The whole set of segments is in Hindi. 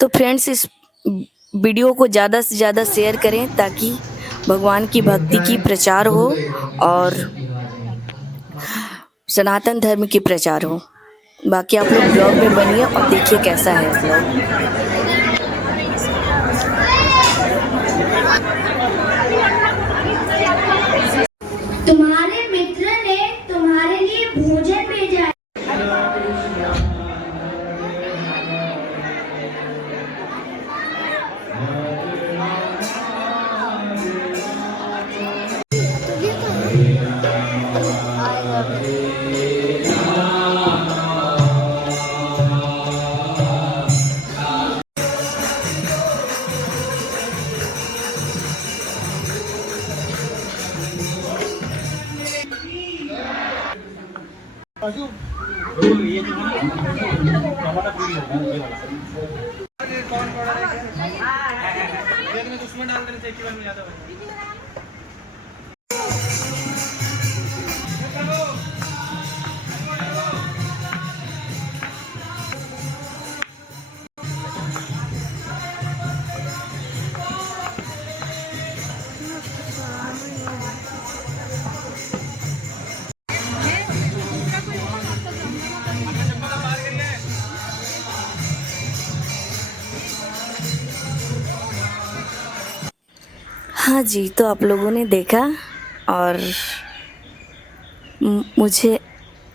तो फ्रेंड्स, इस वीडियो को ज़्यादा से ज़्यादा शेयर करें ताकि भगवान की भक्ति की प्रचार हो और सनातन धर्म की प्रचार हो। बाकी आप लोग ब्लॉग में बनिए और देखिए कैसा है ब्लॉग। तुम्हारे मित्र ने तुम्हारे लिए भोजन भेजा है। उसमें डाल देना चाहिए में ज्यादा हाँ जी, तो आप लोगों ने देखा और मुझे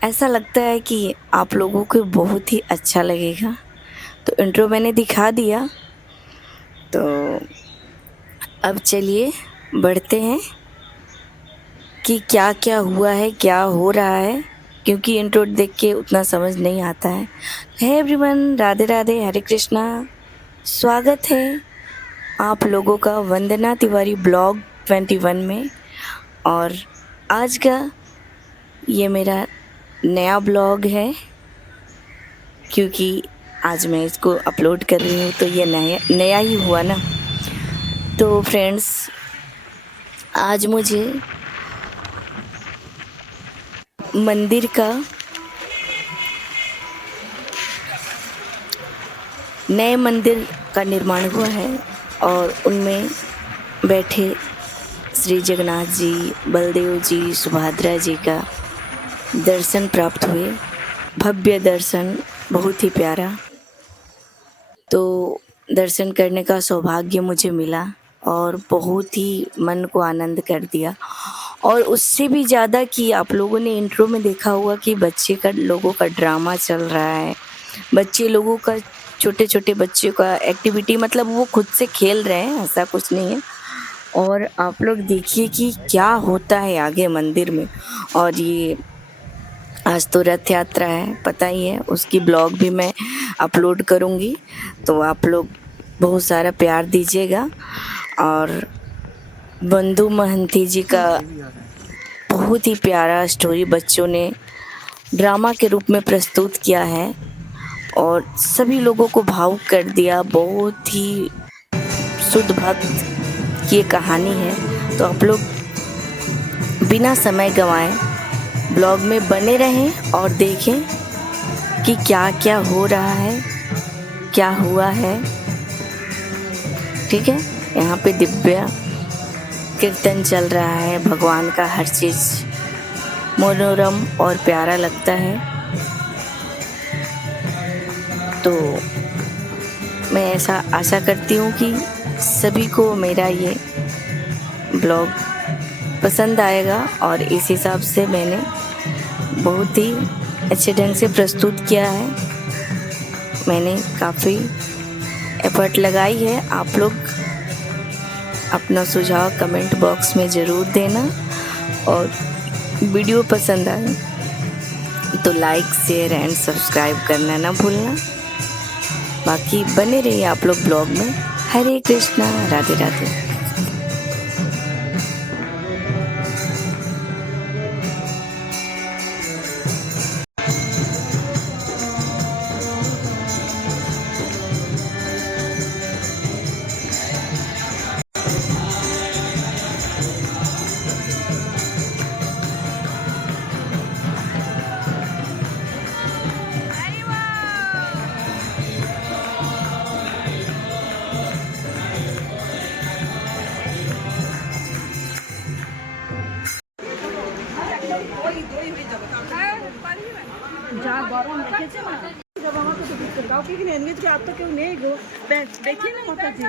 ऐसा लगता है कि आप लोगों को बहुत ही अच्छा लगेगा। तो इंट्रो मैंने दिखा दिया, तो अब चलिए बढ़ते हैं कि क्या क्या हुआ है, क्या हो रहा है, क्योंकि इंट्रो देख के उतना समझ नहीं आता है। हे एवरीवन, राधे राधे, हरे कृष्णा। स्वागत है आप लोगों का वंदना तिवारी ब्लॉग 21 में। और आज का ये मेरा नया ब्लॉग है, क्योंकि आज मैं इसको अपलोड कर रही हूँ तो ये नया नया ही हुआ ना। तो फ्रेंड्स, आज मुझे मंदिर का नए मंदिर का निर्माण हुआ है और उनमें बैठे श्री जगन्नाथ जी, बलदेव जी, सुभद्रा जी का दर्शन प्राप्त हुए। भव्य दर्शन, बहुत ही प्यारा। तो दर्शन करने का सौभाग्य मुझे मिला और बहुत ही मन को आनंद कर दिया। और उससे भी ज़्यादा कि आप लोगों ने इंट्रो में देखा होगा कि बच्चे का लोगों का ड्रामा चल रहा है। बच्चे लोगों का, छोटे छोटे बच्चों का एक्टिविटी, मतलब वो खुद से खेल रहे हैं, ऐसा कुछ नहीं है। और आप लोग देखिए कि क्या होता है आगे मंदिर में। और ये आज तो रथ यात्रा है, पता ही है, उसकी ब्लॉग भी मैं अपलोड करूँगी। तो आप लोग बहुत सारा प्यार दीजिएगा। और बंधु महंती जी का बहुत ही प्यारा स्टोरी बच्चों ने ड्रामा के रूप में प्रस्तुत किया है और सभी लोगों को भावुक कर दिया। बहुत ही शुद्ध भक्त की ये कहानी है। तो आप लोग बिना समय गंवाए ब्लॉग में बने रहें और देखें कि क्या क्या हो रहा है, क्या हुआ है। ठीक है, यहाँ पे दिव्य कीर्तन चल रहा है। भगवान का हर चीज़ मनोरम और प्यारा लगता है। तो मैं ऐसा आशा करती हूँ कि सभी को मेरा ये ब्लॉग पसंद आएगा और इस हिसाब से मैंने बहुत ही अच्छे ढंग से प्रस्तुत किया है। मैंने काफ़ी एफर्ट लगाई है। आप लोग अपना सुझाव कमेंट बॉक्स में ज़रूर देना और वीडियो पसंद आए तो लाइक, शेयर एंड सब्सक्राइब करना ना भूलना। बाकी बने रहिए आप लोग ब्लॉग में। हरे कृष्णा, राधे राधे। कि नहीं कि आप तो क्यों नहीं गो देखिए ना माता जी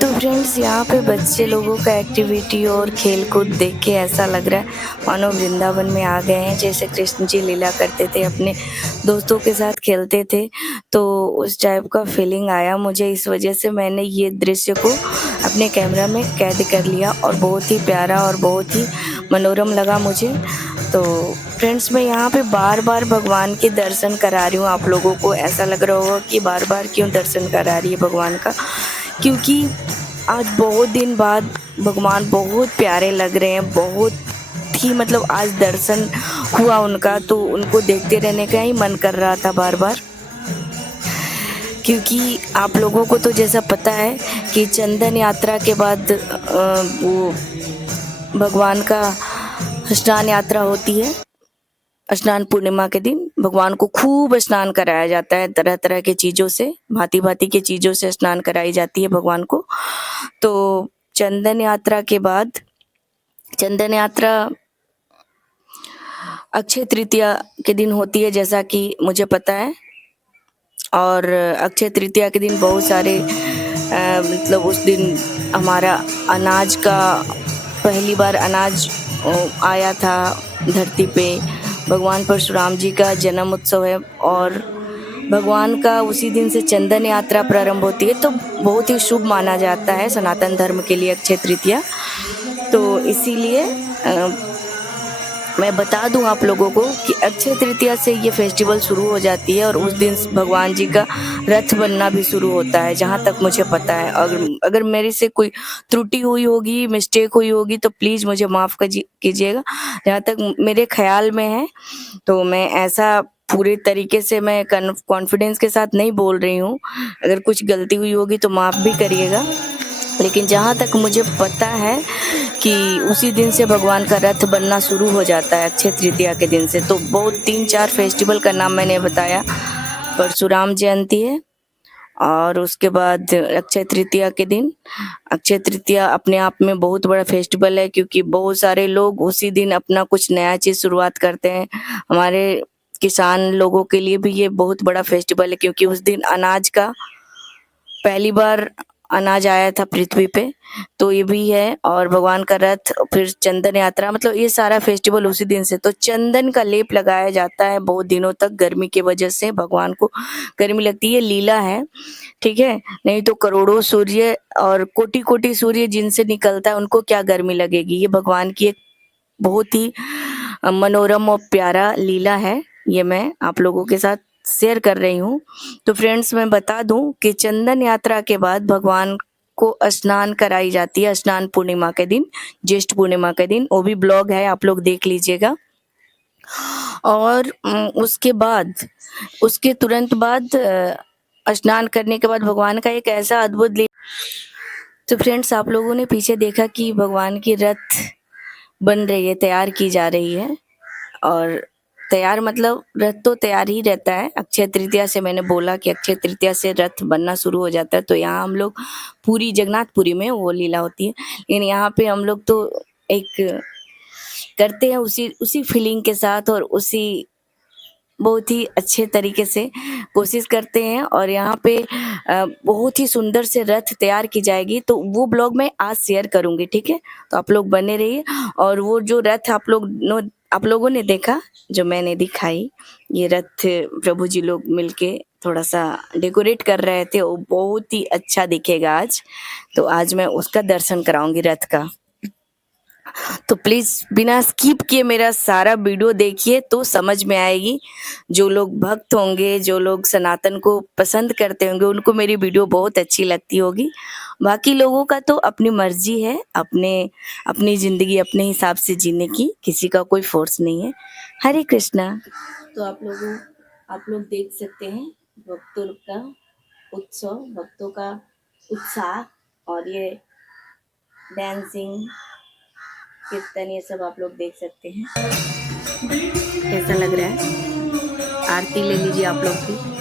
तो फ्रेंड्स यहाँ पे बच्चे लोगों का एक्टिविटी और खेल कूद देख के ऐसा लग रहा है मानो वृंदावन में आ गए हैं। जैसे कृष्ण जी लीला करते थे, अपने दोस्तों के साथ खेलते थे, तो उस टाइप का फीलिंग आया मुझे। इस वजह से मैंने ये दृश्य को अपने कैमरा में कैद कर लिया और बहुत ही प्यारा और बहुत ही मनोरम लगा मुझे। तो फ्रेंड्स मैं यहाँ पे बार बार भगवान के दर्शन करा रही हूँ आप लोगों को। ऐसा लग रहा होगा कि बार बार क्यों दर्शन करा रही है भगवान का, क्योंकि आज बहुत दिन बाद भगवान बहुत प्यारे लग रहे हैं। बहुत ही मतलब आज दर्शन हुआ उनका, तो उनको देखते रहने का ही मन कर रहा था बार बार। क्योंकि आप लोगों को तो जैसा पता है कि चंदन यात्रा के बाद वो भगवान का स्नान यात्रा होती है। स्नान पूर्णिमा के दिन भगवान को खूब स्नान कराया जाता है, तरह तरह के चीज़ों से, भांति भांति के चीज़ों से स्नान कराई जाती है भगवान को। तो चंदन यात्रा के बाद, चंदन यात्रा अक्षय तृतीया के दिन होती है जैसा कि मुझे पता है। और अक्षय तृतीया के दिन बहुत सारे मतलब उस दिन हमारा अनाज का पहली बार अनाज आया था धरती पे। भगवान परशुराम जी का जन्म उत्सव है और भगवान का उसी दिन से चंदन यात्रा प्रारंभ होती है, तो बहुत ही शुभ माना जाता है सनातन धर्म के लिए अक्षय तृतीया। तो इसीलिए मैं बता दूं आप लोगों को कि अक्षय तृतीया से ये फेस्टिवल शुरू हो जाती है और उस दिन भगवान जी का रथ बनना भी शुरू होता है, जहाँ तक मुझे पता है। अगर मेरे से कोई त्रुटि हुई होगी, मिस्टेक हुई होगी, तो प्लीज़ मुझे माफ़ कीजिएगा। जहाँ तक मेरे ख्याल में है, तो मैं ऐसा पूरे तरीके से मैं कॉन्फिडेंस के साथ नहीं बोल रही हूँ। अगर कुछ गलती हुई होगी तो माफ़ भी करिएगा। लेकिन जहाँ तक मुझे पता है कि उसी दिन से भगवान का रथ बनना शुरू हो जाता है अक्षय तृतीया के दिन से। तो बहुत 3-4 फेस्टिवल का नाम मैंने बताया। परशुराम जयंती है और उसके बाद अक्षय तृतीया के दिन। अक्षय तृतीया अपने आप में बहुत बड़ा फेस्टिवल है, क्योंकि बहुत सारे लोग उसी दिन अपना कुछ नया चीज़ शुरुआत करते हैं। हमारे किसान लोगों के लिए भी ये बहुत बड़ा फेस्टिवल है, क्योंकि उस दिन अनाज का पहली बार अनाज आया था पृथ्वी पे, तो ये भी है। और भगवान का रथ, फिर चंदन यात्रा, मतलब ये सारा फेस्टिवल उसी दिन से। तो चंदन का लेप लगाया जाता है बहुत दिनों तक, गर्मी की वजह से भगवान को गर्मी लगती है, लीला है, ठीक है। नहीं तो करोड़ों सूर्य और कोटि कोटि सूर्य जिनसे निकलता है उनको क्या गर्मी लगेगी। ये भगवान की एक बहुत ही मनोरम और प्यारा लीला है, ये मैं आप लोगों के साथ शेयर कर रही हूँ। तो फ्रेंड्स मैं बता दूं कि चंदन यात्रा के बाद भगवान को स्नान कराई जाती है, स्नान पूर्णिमा के दिन, ज्येष्ठ पूर्णिमा के दिन। वो भी ब्लॉग है, आप लोग देख लीजिएगा। और उसके बाद, उसके तुरंत बाद स्नान करने के बाद भगवान का एक ऐसा अद्भुत तो फ्रेंड्स आप लोगों ने पीछे देखा कि भगवान की रथ बन रही है, तैयार की जा रही है। और तैयार मतलब रथ तो तैयार ही रहता है। अक्षय तृतीया से, मैंने बोला कि अक्षय तृतीया से रथ बनना शुरू हो जाता है। तो यहाँ हम लोग पूरी जगन्नाथपुरी में वो लीला होती है, लेकिन यहाँ पे हम लोग तो एक करते हैं उसी फीलिंग के साथ और उसी बहुत ही अच्छे तरीके से कोशिश करते हैं और यहाँ पे बहुत ही सुंदर से रथ तैयार की जाएगी, तो वो ब्लॉग मैं आज शेयर करूँगी, ठीक है। तो आप लोग बने रहिए। और वो जो रथ आप लोगों ने देखा, जो मैंने दिखाई, ये रथ प्रभु जी लोग मिलके थोड़ा सा डेकोरेट कर रहे थे, वो बहुत ही अच्छा दिखेगा आज। तो आज मैं उसका दर्शन कराऊंगी रथ का। तो प्लीज बिना स्किप किए मेरा सारा वीडियो देखिए तो समझ में आएगी। जो लोग भक्त होंगे, जो लोग सनातन को पसंद करते होंगे, उनको मेरी वीडियो बहुत अच्छी लगती होगी। बाकी लोगों का तो अपनी मर्जी है, अपनी जिंदगी अपने हिसाब से जीने की, किसी का कोई फोर्स नहीं है। हरे कृष्णा। तो आप लोग देख सकते हैं भक्तों का उत्सव, भक्तों का उत्साह, और ये डांसिंग, कीर्तन, ये सब आप लोग देख सकते हैं। कैसा लग रहा है? आरती ले लीजिए आप लोग भी।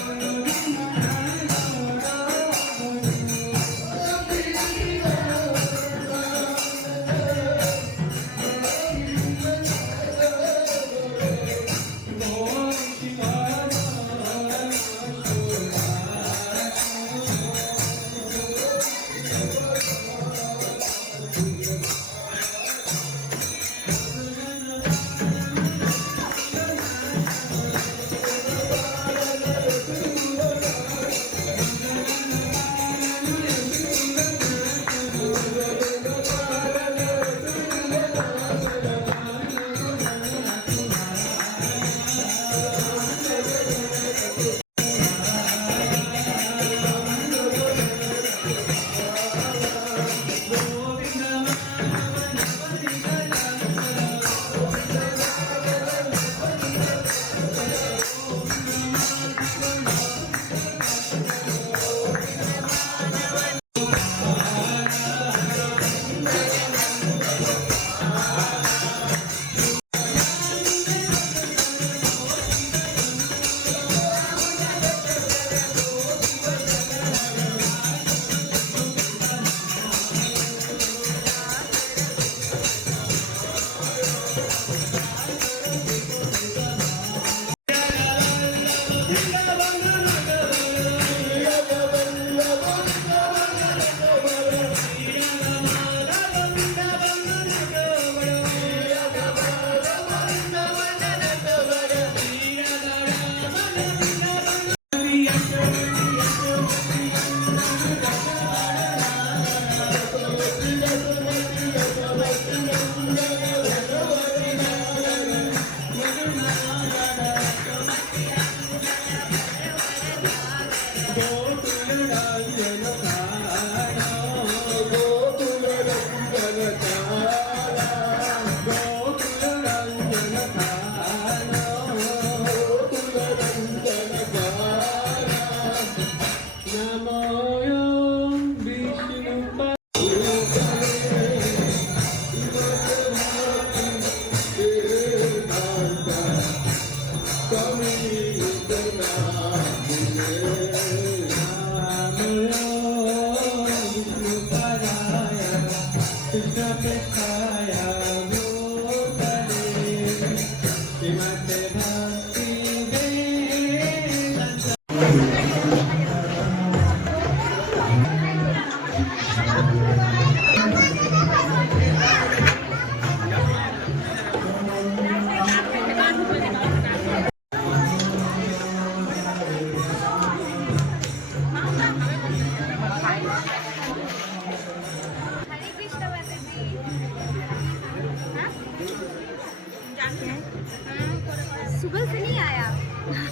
सुबह से नहीं आया,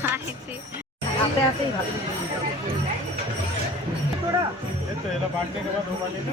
आए थे। आते आते ही थोड़ा तो याला बांटने के बाद होगा लेते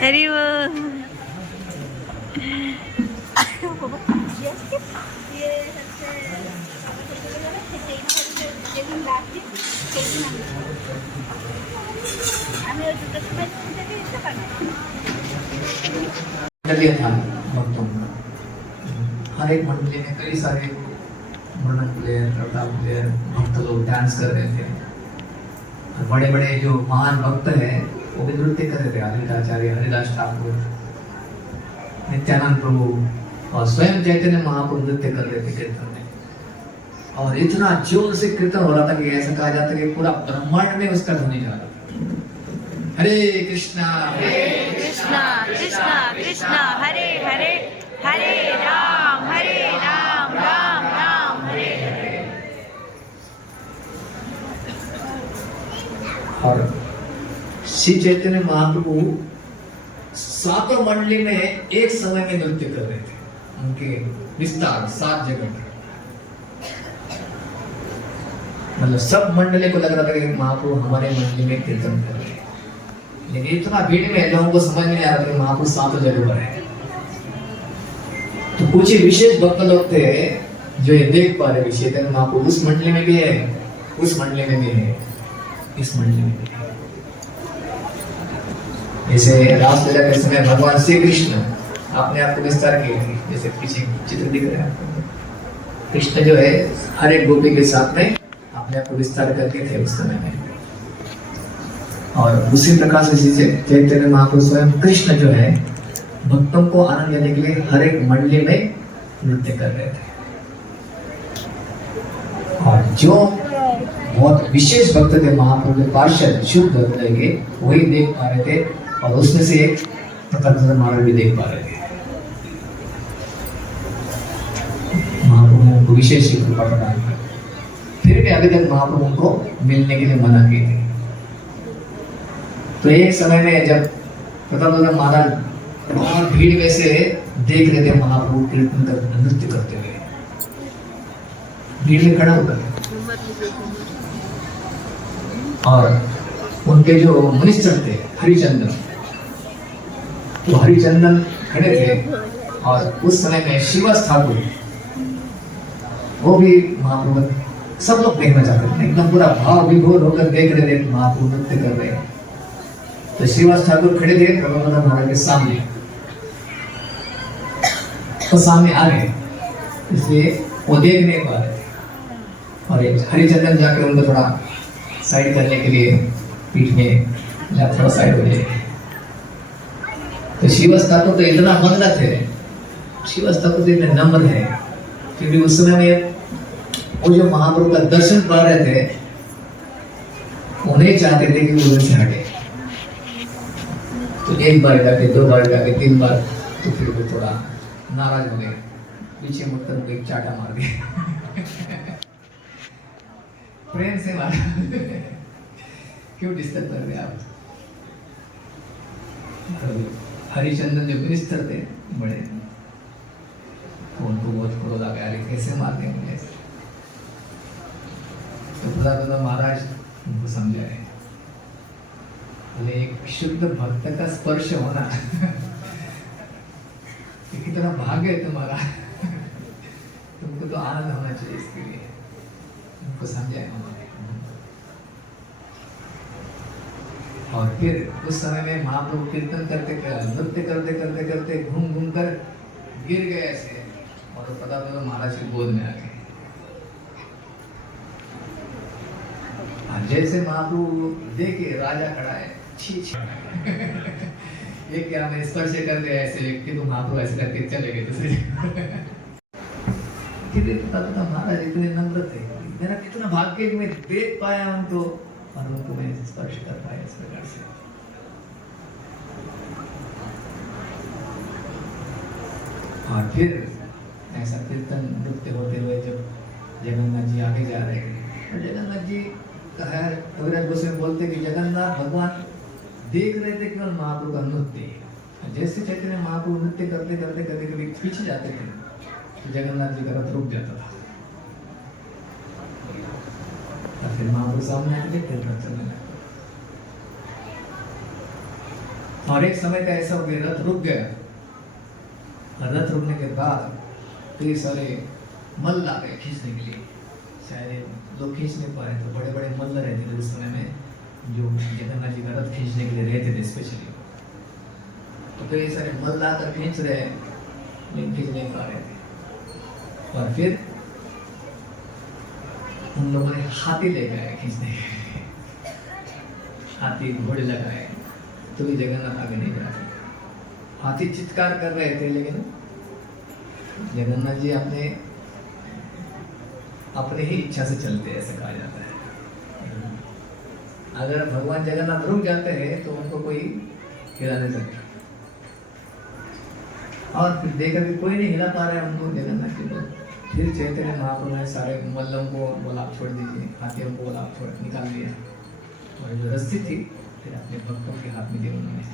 हरी वो मंडली था भक्तों का। हर एक मंडली में कई सारे मृदंग प्लेयर, प्रताप प्लेयर, भक्त लोग डांस कर रहे थे। और बड़े बड़े जो महान भक्त हैं वो भी नृत्य कर रहे थे। आचार्य हरिदास ठाकुर, नित्यानंद प्रभु और स्वयं चैतन्य महाप्रभु नृत्य कर रहे थे कीर्तन में। और इतना जोर से कीर्तन हो रहा था कि ऐसा कहा जाता है कि पूरा ब्रह्मांड में उसका ध्वनि जा रहा था। हरे कृष्णा कृष्णा कृष्णा कृष्णा हरे हरे हरे राम राम राम हरे हरे। और श्री चैतन्य महाप्रभु सातों मंडली में एक समय में नृत्य कर रहे थे। उनके विस्तार 7 जगह थे। मतलब सब मंडली को लग रहा था कि महाप्रभु हमारे मंडली में कीर्तन कर रहे हैं, लेकिन इतना भीड़ में लोगों को समझ नहीं आ रहा था कि महाप्रभु 7 जगह पर है। तो कुछ ही विशेष भक्त लोग थे जो ये देख पा रहे चैतन्य महाप्रभु उस मंडली में भी है, उस मंडली में भी है, इस मंडली में भी है। जैसे रासलीला के समय भगवान श्री कृष्ण अपने आप को विस्तार किए थे, जैसे पीछे चित्र दिख रहा है आपको। कृष्ण जो है हर एक गोपी के साथ में अपने आप को विस्तार करके थे उस समय में। और उसी प्रकार से चैतन्य महाप्रभु स्वयं कृष्ण जो है भक्तों को आनंद देने के लिए हर एक मंडली में नृत्य कर रहे थे। और जो बहुत विशेष भक्त थे महाप्रभु के पार्षद शुद्ध हृदय के, वही देख पा रहे थे। और उसमें से एक प्रताप महाराज भी देख पा रहे थे। महाप्रभु को विशेष कृपा प्रदान कर, फिर भी अभी तक महाप्रभु को मिलने के लिए मना किए थे। तो एक समय में जब प्रताप महाराज बहुत भीड़ में से देख रहे थे महाप्रभु कीर्तन कर नृत्य करते हुए, भीड़ में खड़ा होकर, और उनके जो मिनिस्टर थे हरिचंदन, तो हरिचंदन खड़े थे। और उस समय में श्रीवास ठाकुर वो भी महाप्रभु, सब लोग देखना चाहते थे, एकदम पूरा भाव विभोर होकर देख रहे थे महाप्रभु नृत्य कर रहे हैं। तो श्रीवास ठाकुर खड़े थे प्रभुपाद महाराज के सामने, तो सामने आ गए, इसलिए वो देख नहीं पा रहे। और एक हरिचंदन जाकर उनको थोड़ा साइड करने के लिए पीठ में थोड़ा साइड हो जाए। तो श्रीवास ठाकुर तो इतना मंद थे, श्रीवास ठाकुर तो इतने नम्र है, क्योंकि उस समय में वो जो महाप्रभु का दर्शन पा रहे थे, वो नहीं चाहते थे कि वो उनसे हटे। तो एक बार जाके, 2 बार जाके, 3 बार, तो फिर वो थोड़ा नाराज हो गए, पीछे मुड़कर एक चाटा मार दिया। प्रेम से मारा। क्यों डिस्टर्ब कर रहे आप? हरिचंदन जो मिनिस्टर थे बड़े, उनको बहुत क्रोध आ गया, अरे कैसे मार दिया मुझे। तो प्रहलाद महाराज उनको समझाए, बोले एक शुद्ध भक्त का स्पर्श होना ये कितना भाग्य है तुम्हारा। तुमको तो आनंद होना चाहिए, इसके लिए उनको समझाए उन्होंने। और फिर उस समय में महाप्रभु कीर्तन करते नृत्य करते करते करते घूम घूम कर गिर गए ऐसे, और पता तो महाराज की गोद में आ गए। जैसे महाप्रभु देखे राजा खड़ा है, छी छी ये क्या, मैं स्पर्श कर दिया ऐसे व्यक्ति, तो महाप्रभु ऐसे करके चले गए दूसरे पता तो महाराज इतने नम्र थे, मेरा कितना भाग्य कि मैं देख पाया उनको और उनको मैं स्पर्श कर पाया इस प्रकार से। और फिर ऐसा कीर्तन नृत्य होते हुए जब जगन्नाथ जी आगे जा रहे हैं, तो जगन्नाथ जी है कविराज गोस्वामी बोलते कि जगन्नाथ भगवान देख रहे थे केवल महाप्रभु का नृत्य। जैसे चैतन्य महाप्रभु नृत्य करते करते कभी कभी पीछे जाते थे, तो जगन्नाथ जी का रथ रुक जाता था, और फिर महाप्रभु सामने आके फिर रथ चलने लगता। और एक समय का ऐसा हो गया, रथ रुक गया, और रथ रुकने के बाद फिर सारे मल्ल आ गए खींचने के लिए। शायद लोग खींच नहीं पा रहे, तो बड़े बड़े मल्ल रहते थे उस समय में, जो जगन्नाथ जी का रथ खींचने के लिए रहते थे स्पेशली। तो कई सारे मल्ल आकर खींच रहे हैं, लेकिन खींच नहीं पा रहे थे। और फिर उन लोगों ने हाथी ले गए खींचने, हाथी घोड़े लगाए, तो भी जगन्नाथ आगे नहीं जा रहे। हाथी चित्कार कर रहे थे, लेकिन जगन्नाथ जी अपने ही इच्छा से चलते, ऐसा कहा जाता है। अगर भगवान जगन्नाथ रुक जाते हैं तो उनको कोई हिला नहीं सकता। और फिर देखा कि कोई नहीं हिला पा रहा है उनको, जगन्नाथ जी को, फिर चैतन्य महाप्रभु ने सारे मल्लों को बोला आप छोड़ दीजिए, हाथियों को बोला आप छोड़, निकाल दिया। और जो रस्सी थी फिर अपने भक्तों के हाथ में दी उन्होंने,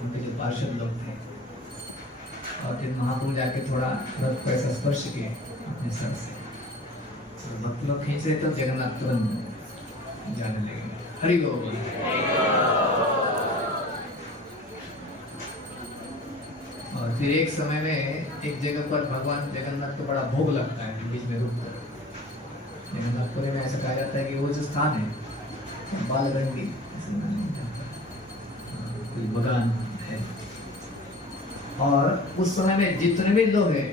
उनके जो पार्षद लोग थे। और फिर महाप्रभु जाके थोड़ा रथ को ऐसा स्पर्श किए अपने सर से, तो भक्त लोग खींच रहे, तो जगन्नाथ तुरंत जाने लगे। हरि बोल। और फिर एक समय में एक जगह पर भगवान जगन्नाथ को बड़ा भोग लगता है, बीच में रुक कर। जगन्नाथपुरी में ऐसा कहा जाता है कि वो जो स्थान है बालगंडी, कोई बगान है, और उस समय में जितने भी लोग हैं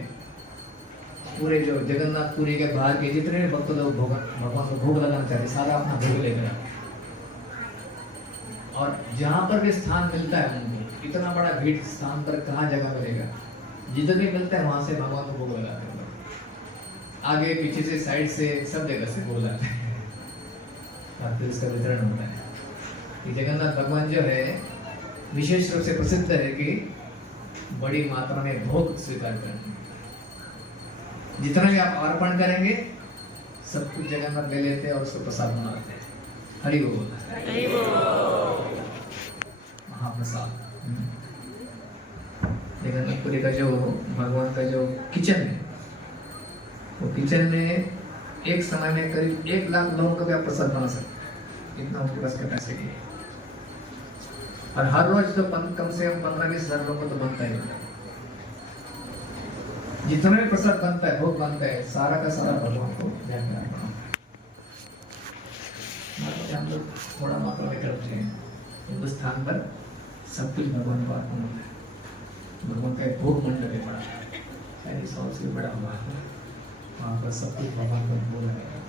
पूरे जो जगन्नाथपुरी के बाहर के जितने भी भक्त लोग भगवान को भोग लगाना चाहते, सारा अपना भोग लेकर आते। और जहाँ पर भी स्थान मिलता है उनको, इतना बड़ा भीड़ स्थान पर कहाँ जगह मिलेगा, जितने मिलता है वहां से भगवान को भोग लगाते हैं। आगे पीछे से साइड से सब जगह से भोग लगाते हैं, और फिर इसका वितरण होता है। कि जगन्नाथ भगवान जो है विशेष रूप से प्रसिद्ध है कि बड़ी मात्रा में भोग स्वीकार करते हैं। जितना भी आप अर्पण करेंगे सब कुछ जगन्नाथ ले लेते हैं और उसको प्रसाद बनाते हैं। हरि बोल। महाप्रसाद। जगन्नाथपुरी का जो भगवान का जो किचन है, वो किचन में एक समय में करीब 1 लाख लोगों का भी आप प्रसाद बना सकते हैं, इतना उनके पास कैपेसिटी है। और हर रोज तो कम से कम 15-20 हजार लोगों को तो बनता ही है। जितना भी प्रसाद बनता है, भोग बनता है, सारा का सारा भगवान को ध्यान में रखना। हम लोग थोड़ा मात्रा में करते हैं, उस स्थान पर सब कुछ भगवान को अर्पण होता है। भगवान का एक भोग मंडल है बड़ा, शायद 100 से बड़ा हुआ है, वहाँ पर सब कुछ भगवान का भोग लगेगा।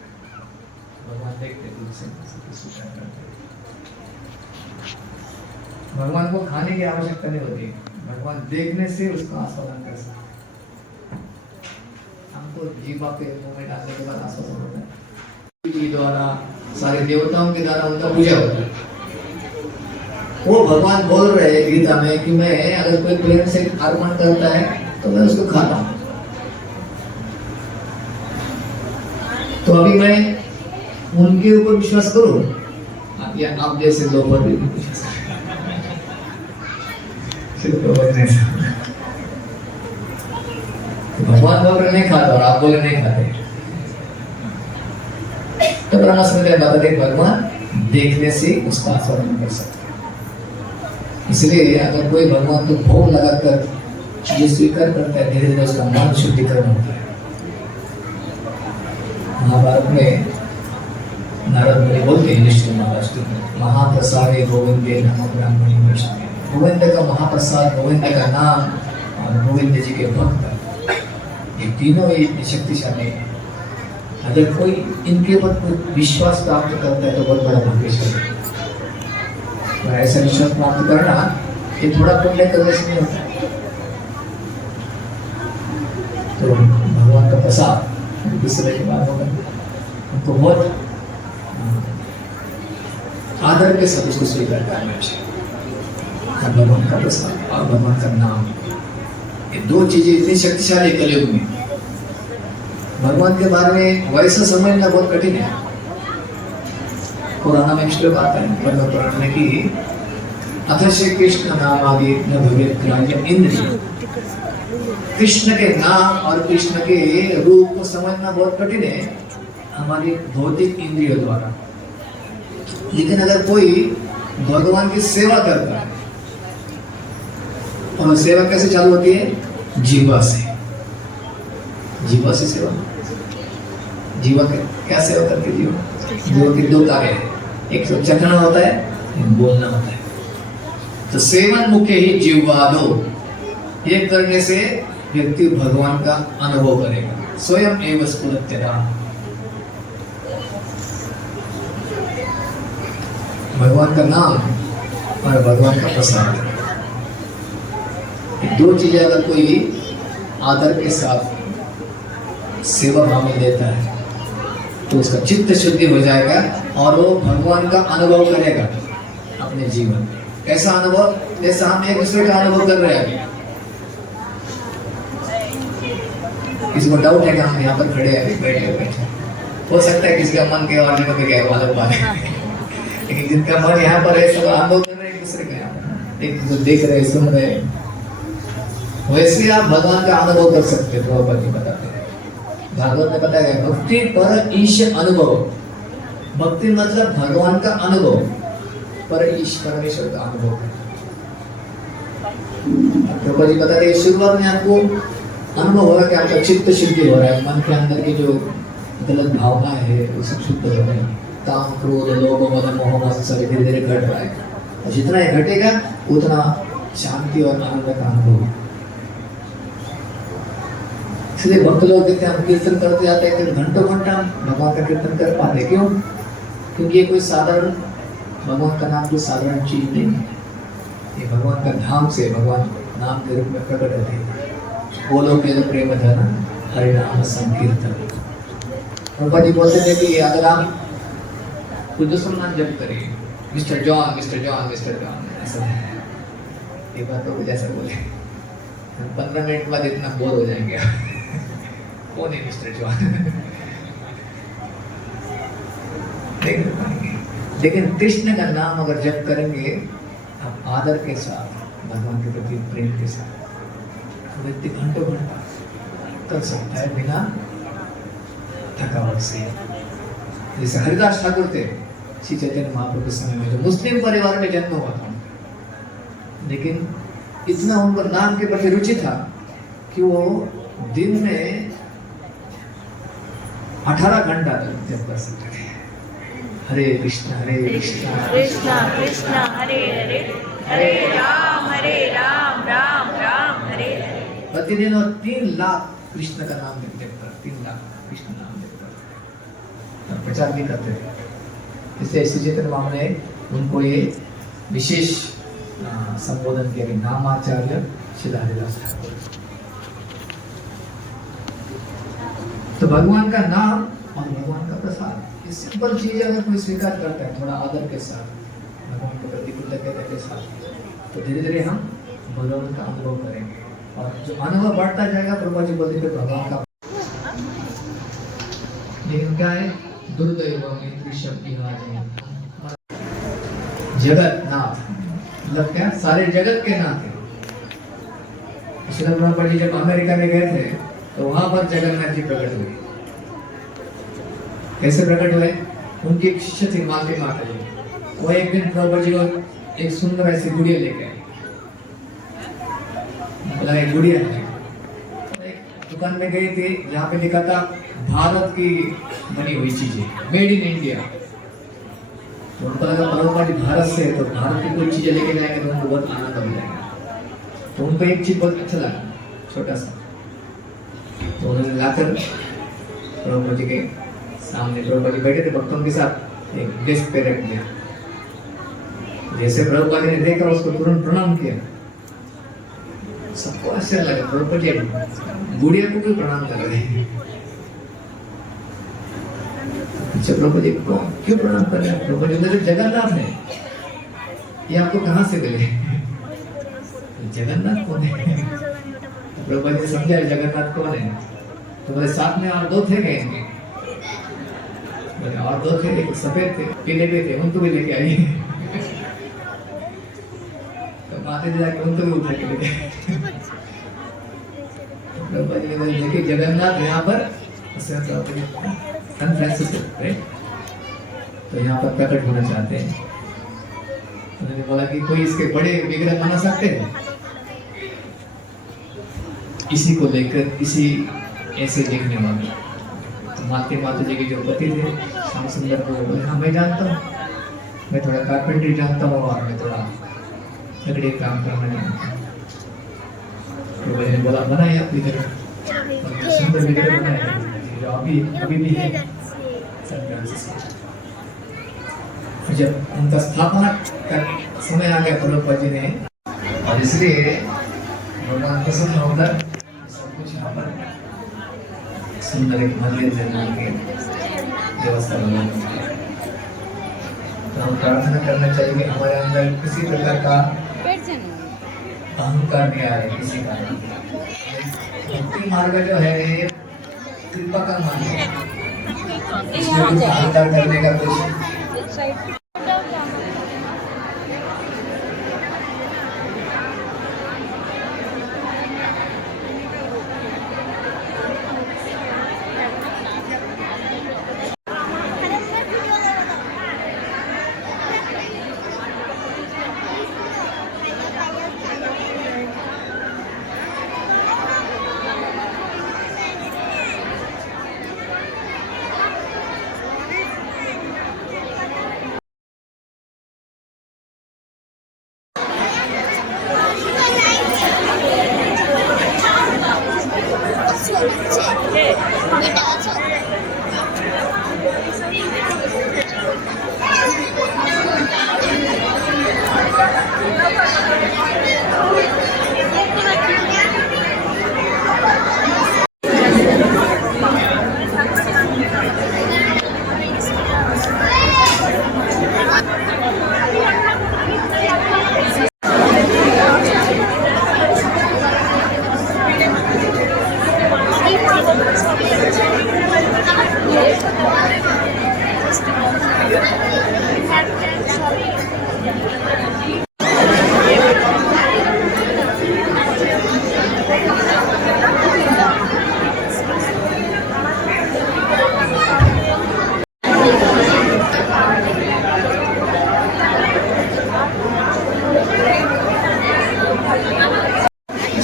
भगवान देखते दूर से सब कुछ स्वीकार करते हैं। भगवान को खाने की आवश्यकता नहीं होती, भगवान देखने से उसका आस्वादन कर सकते। हमको जीवा के मुंह में डालने के बाद आस्वादन होता है, जी द्वारा सारे देवताओं के द्वारा उनका पूजा होता है। वो भगवान बोल रहे हैं गीता में कि मैं अगर कोई प्रेम से अर्पण करता है तो मैं उसको खाता हूँ। तो अभी मैं उनके ऊपर विश्वास करो या आप जैसे लोगों पर भी विश्वास करो। भगवान बोल नहीं खाता और आप बोले नहीं खाते, तो ब्रह्म संहिता बताते भगवान देखने से उसका आस्वादन कर सकते। इसलिए अगर कोई भगवान को भोग लगाकर ये स्वीकार करता है, धीरे धीरे उसका मन शुद्धिकरण होता है। महाभारत में नारद मुनि बोलते हैं युधिष्ठिर महाराज को, महाप्रसादे गोविंदे नमो ब्राह्मणे वैष्णवे। गोविंद का महाप्रसाद, गोविंद का नाम और गोविंद जी के भक्त, ये तीनों इतने शक्तिशाली हैं। अगर कोई इनके ऊपर विश्वास प्राप्त करता है तो बहुत बड़ा भाग्यशाली है। और ऐसा विश्वास प्राप्त करना ये थोड़ा पुण्य करने से नहीं होता। तो भगवान का प्रसाद दूसरे के बाद होगा, उनको बहुत आदर के साथ उसको स्वीकार करना चाहिए। भगवान का प्रसाद और भगवान का नाम, ये दो चीजें इतनी शक्तिशाली कलयुग में। भगवान के बारे में वैसा समझना बहुत कठिन है। पुराना में श्लोक आता है पद्म पुराण में कि अथ श्री कृष्ण नाम आदि न भवेत् ग्राह्यम् इंद्रिय। कृष्ण के नाम और कृष्ण के रूप को समझना बहुत कठिन है हमारी भौतिक इंद्रियों द्वारा। लेकिन अगर कोई भगवान की सेवा करता है, और सेवा कैसे चालू होती है? जीवा से। जीवा से सेवा। जीवा क्या सेवा करती है? जीवा के दो कार्य है, एक तो चखना होता है, एक बोलना होता है। तो सेवन मुख्य ही जीवादो, ये करने से व्यक्ति भगवान का अनुभव करेगा। स्वयं एवं स्फुरत्यता, भगवान का नाम और भगवान का प्रसाद, दो चीजें अगर कोई आदर के साथ सेवा भाव में देता है तो उसका चित्त शुद्धि हो जाएगा और वो भगवान का अनुभव करेगा अपने जीवन में। कैसा अनुभव? जैसा हम एक दूसरे का अनुभव कर रहे हैं। किसी को डाउट है कि हम यहाँ पर खड़े हैं, बैठे हो सकता है किसी का मन के और में क्या मालूम बात है, लेकिन जिनका मन यहाँ पर है सब अनुभव कर रहे हैं एक दूसरे का, एक दूसरे देख रहे सुन रहे। वैसे आप भगवान का अनुभव कर सकते हैं। प्रभुपाद जी बताते हैं, भागवत में बताया गया भक्ति पर ईश अनुभव। भक्ति मतलब भगवान का अनुभव, पर ईश परमेश्वर का अनुभव। प्रभुपाद जी बताते हैं शुरुआत में आपको अनुभव होगा कि आपका चित्त शुद्धि हो रहा है, मन के अंदर की जो गलत भावना है वो सब शुद्ध हो रहा है। काम क्रोध लोभ मद मोह मत्सर धीरे धीरे घट रहा है, और जितना ये घटेगा उतना शांति और आनंद का अनुभव। इसलिए भक्त लोग देखते हैं हम कीर्तन करते जाते हैं, घंटों घंटा भगवान का कीर्तन कर पाते। क्यों? क्योंकि ये कोई साधारण, भगवान का नाम कोई साधारण चीज नहीं है। ये भगवान का धाम से भगवान नाम के रूप में प्रकट होते हैं। बोलो के प्रेम धन हरि नाम संकीर्तन। प्रभुपाद जी बोलते थे कि अगर आप कुछ दूसरा नाम जप करिए, mister John mister John mister John, ऐसा एक बार तो जैसा बोले 15 मिनट बाद इतना बोर हो जाएंगे कौन है मिस्टर जॉन नहीं कर पाएंगे। लेकिन कृष्ण का नाम अगर जप करेंगे आप आदर के साथ, भगवान के प्रति प्रेम के साथ, व्यक्ति घंटों घंटा कर सकता है बिना थकावट से। जैसे हरिदास ठाकुर थे श्री चैतन्य महाप्रभु के समय में, जो मुस्लिम परिवार में जन्म हुआ था, लेकिन इतना उनको नाम के प्रति रुचि था कि वो दिन में 18 घंटा तक जप कर सकते थे। हरे कृष्णा कृष्णा कृष्णा हरे हरे, हरे राम राम राम हरे हरे। प्रतिदिन और 3 लाख कृष्ण का नाम जप कर, 3 लाख कृष्ण नाम जप कर प्रचार भी करते थे। इसलिए श्री चैतन्य महाप्रभु ने उनको ये विशेष संबोधन किया कि नामाचार्य श्री हरिदास ठाकुर। तो भगवान का नाम और भगवान का प्रसाद, ये सिंपल चीज अगर कोई स्वीकार करता है थोड़ा आदर के साथ, भगवान के प्रति कृतज्ञता के साथ, तो धीरे धीरे हम भगवान का अनुभव करेंगे। और जो अनुभव बढ़ता जाएगा, प्रभुपाद जी बोलते थे भगवान का, लेकिन क्या है दुर्दैवमित्र शब्द जगतनाथ मतलब क्या, सारे जगत के नाथ है। श्रील प्रभुपाद जी जब अमेरिका में गए थे तो वहां पर जगन्नाथ जी प्रकट हुए। कैसे प्रकट हुए? उनकी एक शिष्य थी मालती माता जी, वो एक दिन प्रभुपाद जी को एक सुंदर ऐसी गुड़िया लेके आई। बोला एक गुड़िया है। एक दुकान में गई थी जहाँ पे लिखा था भारत की बनी हुई चीजें, मेड इन इंडिया। तो उनको लगा प्रभुपाद जी भारत से, तो भारत की कोई चीजें लेके जाएंगे तो उनको बहुत आनंद मिल जाएगा। तो उनको एक चीज बहुत अच्छा लगा, छोटा सा, तो उन्होंने लाकर प्रभुपाद जी के सामने, प्रभुपाद जी बैठे थे भक्तों के साथ, एक डेस्क पे रख दिया। जैसे प्रभुपाद जी ने देखा उसको तुरंत प्रणाम किया। सबको आश्चर्य लगा, प्रभुपाद जी गुड़िया को क्यों प्रणाम कर रहे हैं? अच्छा प्रभुपाद जी को क्यों प्रणाम कर रहे हैं? प्रभुपाद जी बोले जगन्नाथ है, ये आपको कहाँ से मिले? जगन्नाथ कौन है? प्रभुपाद जी समझा जगन्नाथ कौन है। तो बोले साथ में और दो थे कहेंगे, और दो थे, एक सफेद थे, पीले भी थे, उनको भी लेके आई। तो माता जी जाके उनको भी उठा के लेके प्रभुपाद जी ने बोले देखिए जगन्नाथ यहाँ पर सन फ्रांसिस्को, तो यहाँ पर प्रकट होना चाहते हैं। उन्होंने बोला कि कोई इसके बड़े विग्रह बना सकते हैं? इसी को लेकर, इसी ऐसे देखने वाले। तो माता जी के जो पति थे श्याम सुंदर को बोले हाँ मैं जानता हूँ, मैं थोड़ा कारपेंटरी जानता हूँ और मैं थोड़ा लकड़ी काम करना जानता हूँ। तो मैंने बोला बनाए आप विग्रह, सुंदर विग्रह बनाए जो अभी भी है सन फ्रांसिस्को। जब उनका स्थापना का समय आ गया प्रभुपाद जी ने, और इसलिए भगवान प्रसन्न होकर सब कुछ यहाँ पर सुंदर एक मंदिर निर्माण की व्यवस्था बनाई। तो हम प्रार्थना करना चाहिए कि हमारे अंदर किसी प्रकार का अहंकार नहीं आए किसी का। भक्ति मार्ग जो है ये कृपा का मार्ग है, इसमें कुछ अहंकार करने का कुछ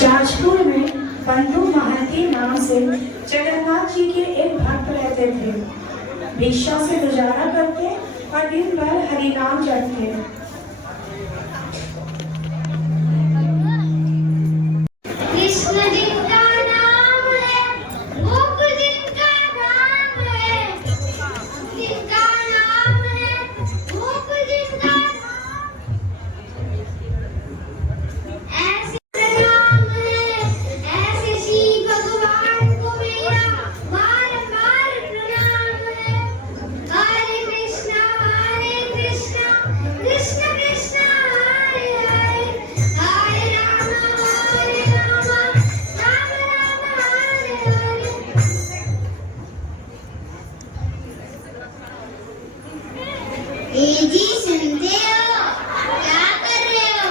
जाजपुर में बंधु महाती नाम से जगन्नाथ जी के एक भक्त रहते थे। भिक्षा से गुजारा करते और दिन भर हरिनाम जपते। कृष्ण जिनका नाम है, गोप जिनका नाम है, जिनका नाम है, गोप जिनका कृष्ण ए जी सुनते हो? क्या कर रहे हो?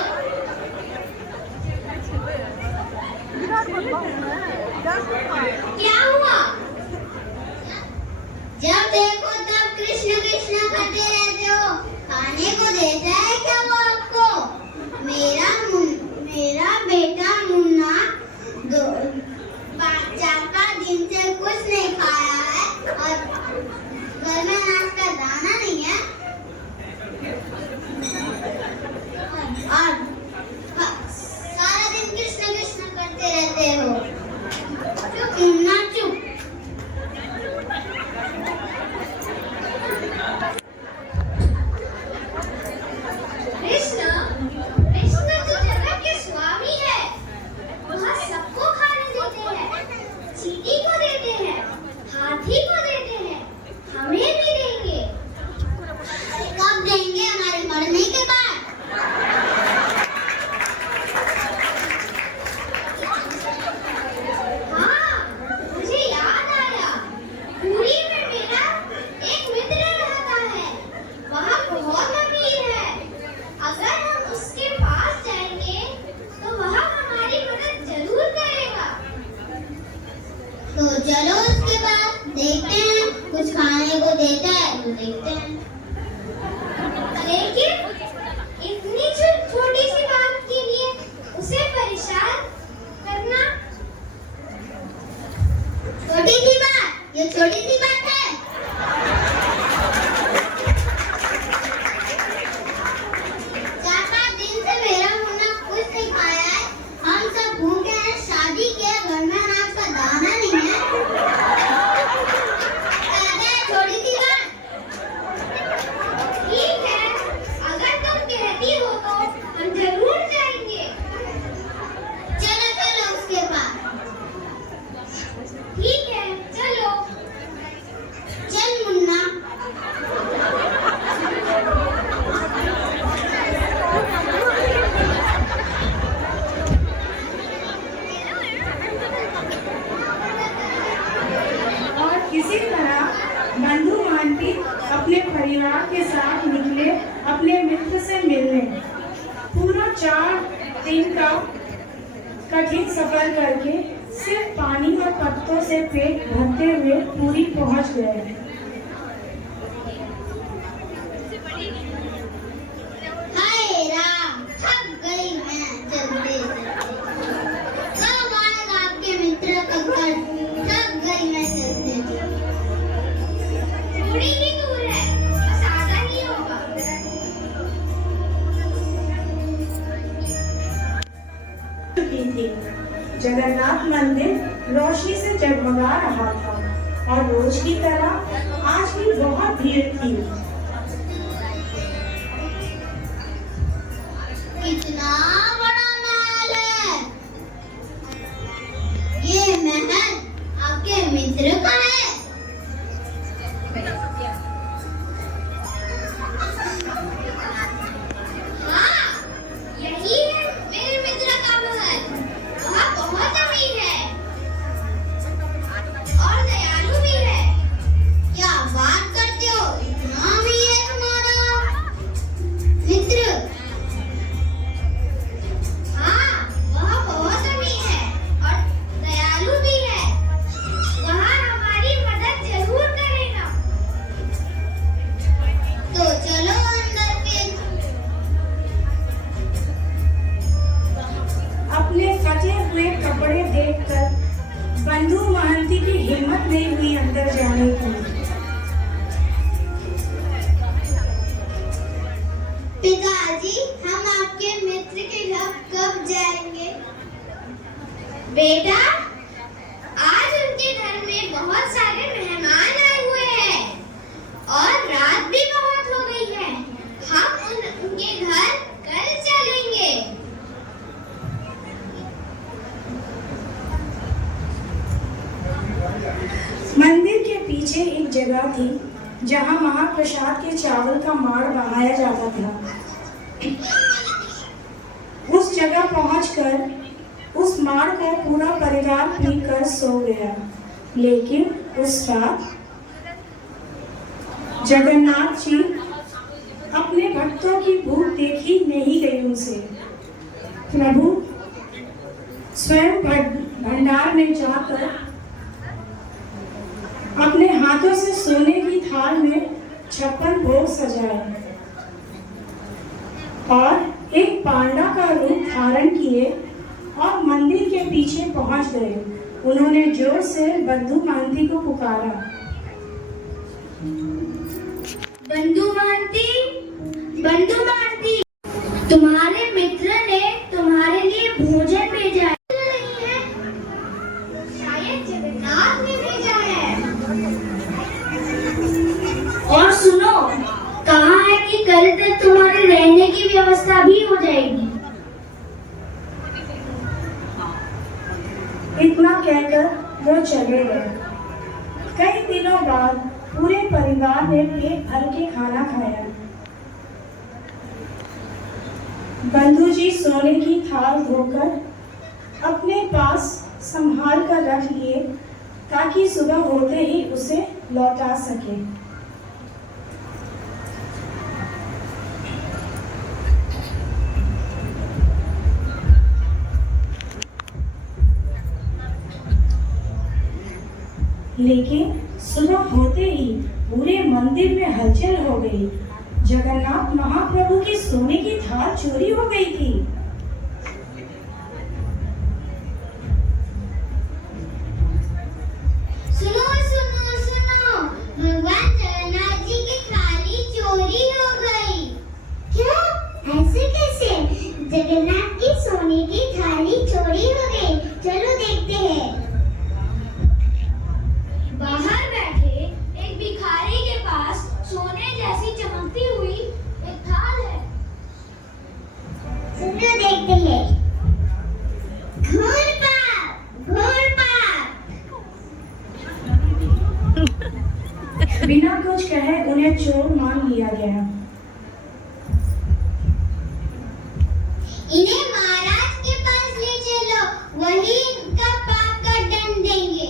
क्या हुआ? जब देखो तब कृष्ण कृष्ण करते रहते हो। खाने को देता है क्या वो आपको? मेरा बेटा मुन्ना 4-5 दिन से कुछ नहीं खाया है और घर में अनाज का दाना नहीं है और सारा दिन कृष्ण कृष्ण करते रहते हो। चुप मुन्ना चुप। कृष्ण तो जगत के स्वामी है। वह सबको खाने देते हैं, चींटी को देते हैं, हाथी को देते हैं, हमें भी देंगे। कब देंगे? हमारे मरने के बाद। हाँ, मुझे याद आया। पुरी में मेरा एक मित्र रहता है। वह बहुत अमीर है। अगर हम उसके पास जाएंगे तो वह हमारी मदद जरूर करेगा। तो चलो उसके पास देखते हैं, कुछ खाने को देता है तो देखते हैं। लेकिन इतनी छोटी सी बात के लिए उसे परेशान करना। छोटी सी बात? ये छोटी सी बात है? मेरा मुन्ना कुछ नहीं खाया है। हम सब भूखे हैं, शादी के घर में अनाज का दाना नहीं है। कहते हैं छोटी सी बात। ठीक है, अगर तुम कहती हो तो हम जरूर जाएंगे। चलो चलो उसके पास। ठीक है चलो। चल मुन्ना। इसी तरह बंधु महांती अपने परिवार के साथ निकले अपने मित्र से मिलने। पूरा 4 दिन का कठिन सफर करके सिर्फ पानी और पत्तों से पेट भरते हुए पुरी पहुंच गए। हाय राम, थक गई मैं चलते। कब आएगा आपके मित्र कंकर? थक गई मैं चलते। थोड़ी ही दूर है, बस आधा ही होगा। चुकी थी। जगन्नाथ मंदिर रोशनी से जगमगा रहा था और रोज की तरह आज भी बहुत भीड़ थी। कितना बड़ा महल है। ये महल आपके मित्र का है? हाँ, यही है मेरे मित्र का महल। वह बहुत अमीर है और दयालु भी है। क्या बात करते हो? इतना अमीर है तुम्हारा मित्र? हाँ, वह बहुत अमीर है और दयालु भी है। वह हमारी मदद जरूर करेगा। तो चलो अंदर के। अपने फटे हुए कपड़े देखकर बंधु महांती की हिम्मत नहीं हुई अंदर जाने की। पिताजी, हम आपके मित्र के घर कब जाएंगे? बेटा, आज उनके घर में बहुत सारे मेहमान आए हुए हैं और रात भी बहुत हो गई है। हम उनके घर कल चलेंगे। मंदिर के पीछे एक जगह थी जहां महाप्रसाद के चावल का माड़ बनाया जाता था। उस जगह पहुंचकर उस माड़ को पूरा परिवार पीकर सो गया। लेकिन उस रात जगन्नाथ जी प्रभु स्वयं भंडार में जाकर अपने हाथों से सोने की थाल में 56 भोग सजाए और एक पांडा का रूप धारण किए और मंदिर के पीछे पहुंच गए। उन्होंने जोर से बंधु मानती को पुकारा। बंधु मानती, तुम्हारे मित्र ने तुम्हारे लिए भोजन भेजा है। नहीं है, शायद जगन्नाथ ने भेजा है। और सुनो, कहा है कि कल तक तुम्हारे रहने की व्यवस्था भी हो जाएगी। इतना कहकर वो चले गए। कई दिनों बाद पूरे परिवार ने पेट भर के खाना खाया। बंधु जी सोने की थाल धोकर अपने पास संभाल कर रख लिए ताकि सुबह होते ही उसे लौटा सके। लेकिन सुबह होते ही पूरे मंदिर में हलचल हो गई। जगन्नाथ महाप्रभु की सोने की थाल चोरी हो गई थी। सुनो सुनो सुनो, भगवान जगन्नाथ जी की थाली चोरी हो गई। क्या? ऐसे कैसे? जगन्नाथ की सोने की थाली चोरी हो गई। चलो देखते हैं। बाहर बैठे एक भिखारी के पास सोने जैसी चमकती हुई एक थाल है। चलो देखते हैं। घूर पाप, घूर पाप। बिना कुछ कहे उन्हें चोर मान लिया गया। इन्हें महाराज के पास ले चलो, वही इनका पाप का दंड देंगे।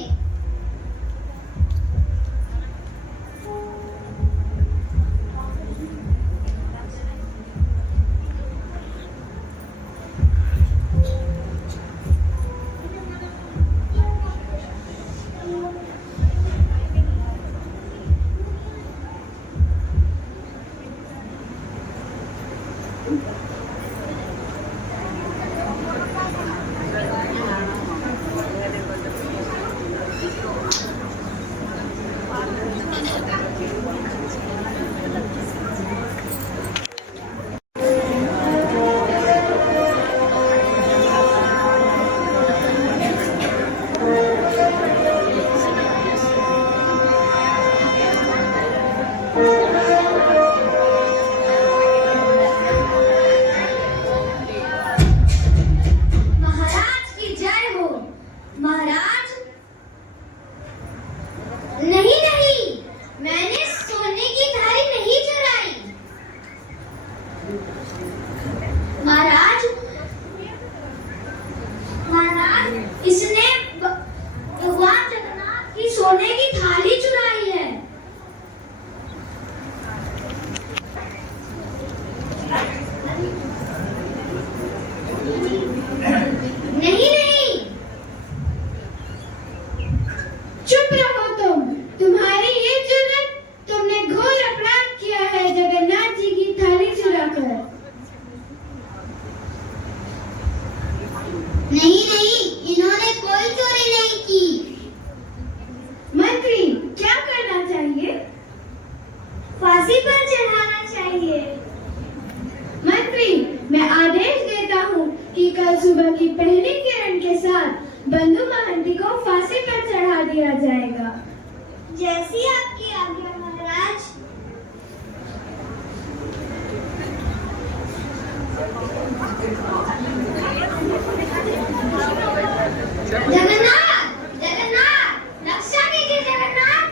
सुबह की पहली किरण के साथ बंधु महंती को फांसी पर चढ़ा दिया जाएगा। जैसी आपकी आज्ञा महाराज। जगन्नाथ, जगन्नाथ, रक्षा कीजिए जगन्नाथ।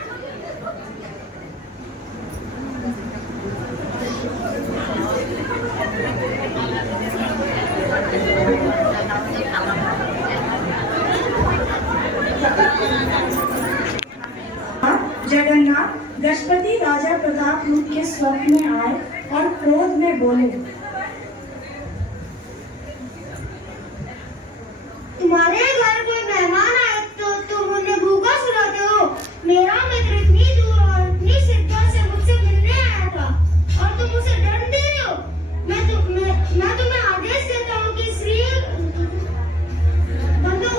जगन्नाथ गजपति राजा प्रताप रूप के स्वप्न में आए और क्रोध में बोले, तुम्हारे घर कोई मेहमान आए तो तुम उन्हें भूखा सुलाते हो। मेरा मित्र इतनी दूर और इतनी शिद्दत से मुझसे मिलने आया था और तुम उसे दंड दे रहे हो। मैं तुम्हें आदेश देता हूँ कि श्री बंधु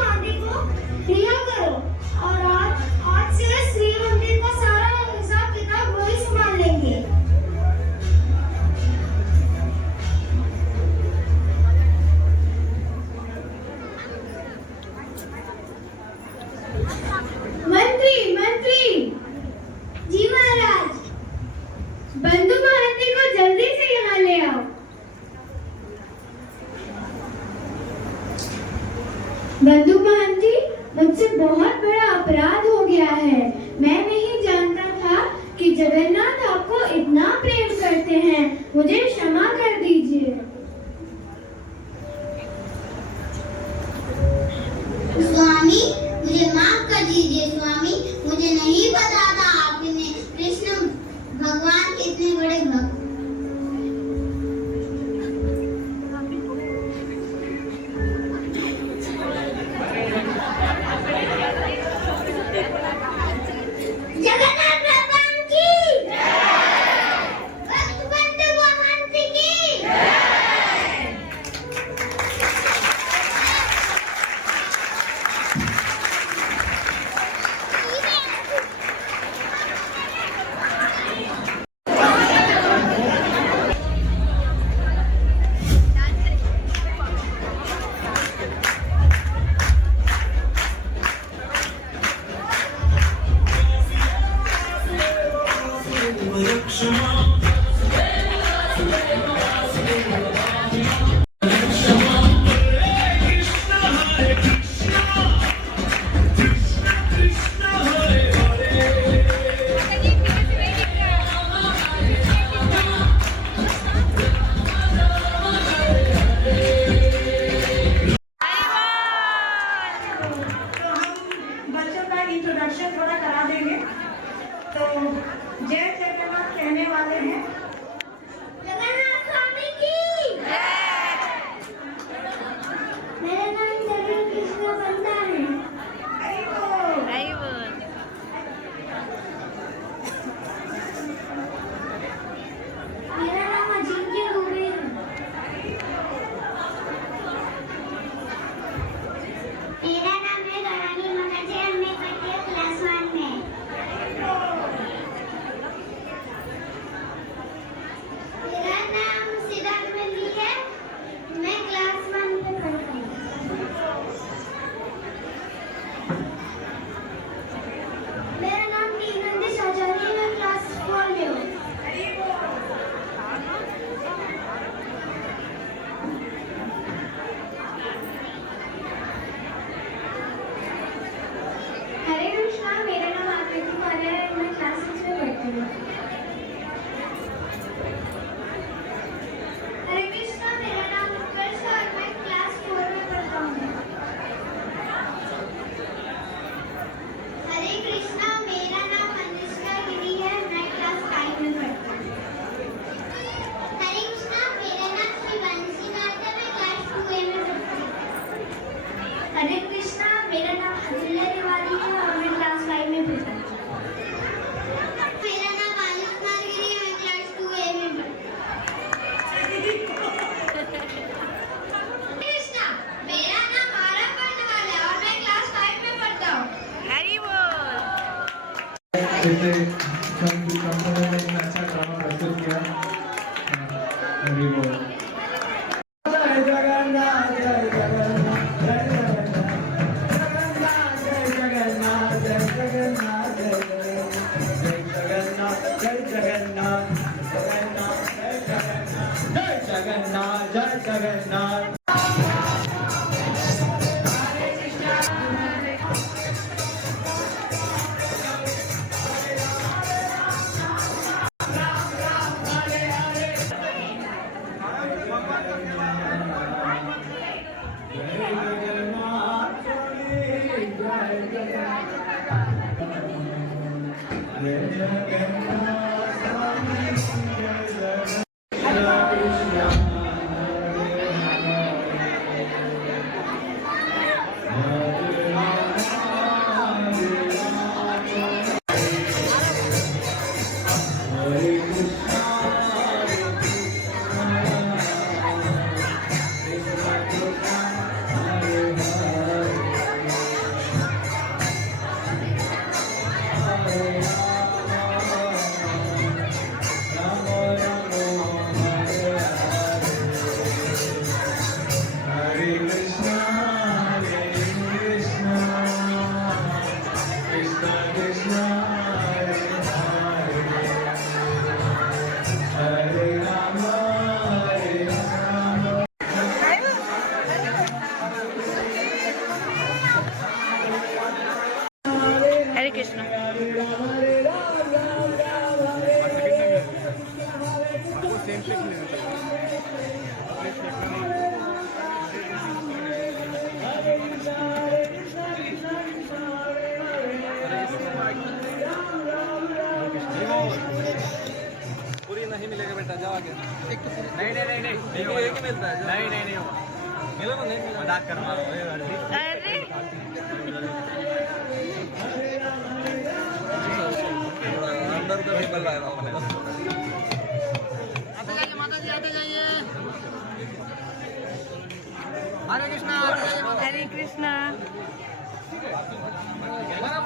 महांती को रिहा करो और आज से श्री मंदिर का सारा हिसाब किताब वही संभाल लेंगे। मंत्री जी महाराज, बंधु महांती को जल्दी से यहाँ ले आओ। बंधु महांती, मुझसे बहुत बड़ा अपराध हो गया है। मैं नहीं जानता था कि जगन्नाथ आपको इतना प्रेम करते हैं। मुझे क्षमा कर दीजिए। स्वामी, मुझे माफ कर दीजिए। स्वामी, मुझे नहीं पता था आपने कृष्ण भगवान के इतने बड़े भक्त। जगन्नाथ भगवान की जय। बंधु महांती की जय। इंट्रोडक्शन थोड़ा करा देंगे। तो जय जगन्नाथ कहने वाले हैं। जगन्नाथ स्वामी की जय। मेरा नाम जगन कृष्ण बंदा है। मेरा नाम अजिंक्य दुबे है। मेरा नाम है गणानी मुखर्जी और मैं पढ़ती हूँ क्लास 1 में। मेरा नाम सिद्धार्थ मल्ली है। मैं क्लास 1 में पढ़ती हूँ। मेरा नाम नीलंदी आचार्य है। मैं क्लास 4 में हूँ। हरे कृष्णा, मेरा नाम आकृति पारिया है। मैं क्लास 6 में पढ़ती हूँ। हरे कृष्णा, मेरा नाम उत्कर्ष है और मैं क्लास 4 में पढ़ता हूँ। हरे कृष्णा, मेरा नाम अनुष्का गिरी है। मैं क्लास 5 में पढ़ता हूँ। हरे कृष्णा, मेरा नाम शिवांशी नाथ है। मैं क्लास 2A में पढ़ती हूँ। हरे कृष्णा, मेरा नाम अतुल्य तिवारी है और मैं क्लास 5 में पढ़ता हूँ। मेरा नाम आयुष मार्गिरी है। मैं क्लास 2A में पढ़ती हूँ। कृष्णा, मेरा नाम आरव बर्नवाल है और मैं क्लास 5 में पढ़ता हूँ। जैसे कंपनी ने इतना अच्छा ड्रामा प्रस्तुत किया। हरी बोल। जय जगन्नाथ, जय जगन्नाथ, जय जगन्नाथ, जय जगन्नाथ, जय जगन्नाथ, जय जगन्नाथ, जय जगन्नाथ, जय जगन्नाथ, जय जगन्नाथ, जय जगन्नाथ। नहीं नहीं नहीं नहीं एक ही मिलता है नहीं नहीं नहीं होगा मिलो ना नहीं मजाक कर रहा हूँ अरे अंदर का निकल रहा है अपने आते जाइए माता जी आते जाइए हरे कृष्णा हरे कृष्णा बड़ा